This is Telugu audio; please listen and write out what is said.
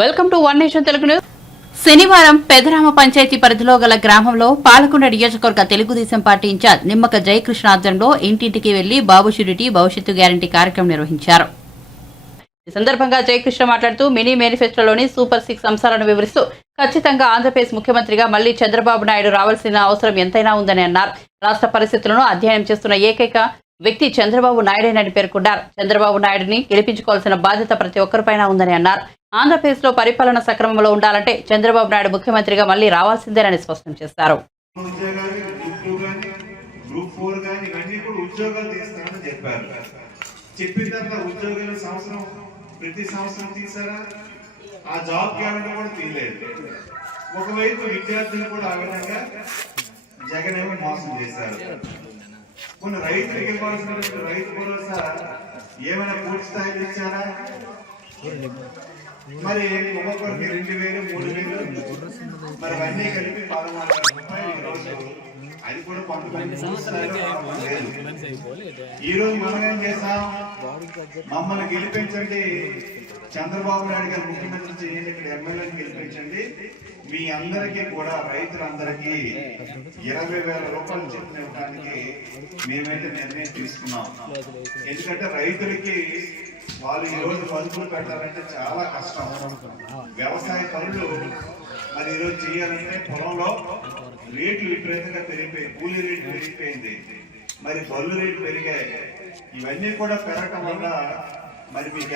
Welcome to one nation Telugu news. శనివారం పెదరామ పంచాయతీ పరిధిలో గల గ్రామంలో పాలకొండ నియోజకవర్గ తెలుగుదేశం పార్టీ ఇన్ఛార్జ్ నిమ్మక జయకృష్ణ ఆధ్వర్యంలో ఇంటింటికి వెళ్ళి బాబు షూరిటీ భవిష్యత్తు గ్యారంటీ కార్యక్రమం నిర్వహించారు. ఈ సందర్భంగా జయకృష్ణ మాట్లాడుతూ మినీ మేనిఫెస్టోలోని సూపర్ సిక్స్ అంశాలను వివరిస్తూ ఖచ్చితంగా ఆంధ్రప్రదేశ్ ముఖ్యమంత్రిగా మళ్ళీ చంద్రబాబు నాయుడు రావాల్సిన అవసరం ఎంతైనా ఉందని అన్నారు. రాష్ట్ర పరిస్థితులను అధ్యయనం చేస్తున్న ఏకైక వ్యక్తి చంద్రబాబు నాయుడేనని పేర్కొన్నారు. చంద్రబాబు నాయుడిని గెలిపించుకోవాల్సిన బాధ్యత ప్రతి ఒక్కరిపైన ఉందని అన్నారు. ఆంధ్రప్రదేశ్లో పరిపాలన సక్రమంలో ఉండాలంటే చంద్రబాబు నాయుడు ముఖ్యమంత్రిగా మళ్ళీ రావాల్సిందేనని స్పష్టం చేశారు. ప్రతి సంవత్సరం తీసారా ఆ జాబ్ క్యాలెండర్ కూడా తీయలేదు ఒకవైపు విద్యార్థులు కూడా ఆ విధంగా జగన్ ఏమో మోసం చేశారు. కొన్ని రైతులకు ఇవ్వాల్సినటువంటి రైతు భరోసా ఏమైనా పూర్తి స్థాయిలో ఇచ్చారా? మరి ఒక్కొక్కరికి రెండు వేలు మూడు వేలు మరి అవన్నీ కలిపి పదమూడు వేల రూపాయలు ఈరోజు అది కూడా కొంతమంది పూర్తి స్థాయిలో రావడం లేదు. ఈ రోజు మనం ఏం చేసాం మమ్మల్ని గెలిపించండి. చంద్రబాబు నాయుడు గారు ముఖ్యమంత్రి చేయండి ఇక్కడ ఎమ్మెల్యేని గెలిపించండి. మీ అందరికీ కూడా రైతులందరికీ ఇరవై వేల రూపాయలు చెప్పిన ఇవ్వడానికి మేమైతే నిర్ణయం తీసుకున్నాం. ఎందుకంటే రైతులకి వాళ్ళు ఈ రోజు పలుకులు పెట్టాలంటే చాలా కష్టం. వ్యవసాయ పనులు మరి ఈరోజు చేయాలంటే పొలంలో రేట్లు విపరీతంగా పెరిగిపోయి కూలీ రేటు పెరిగిపోయింది. మరి బల్లు రేట్లు పెరిగాయి. ఇవన్నీ కూడా పెరగటం వల్ల మరి మీకు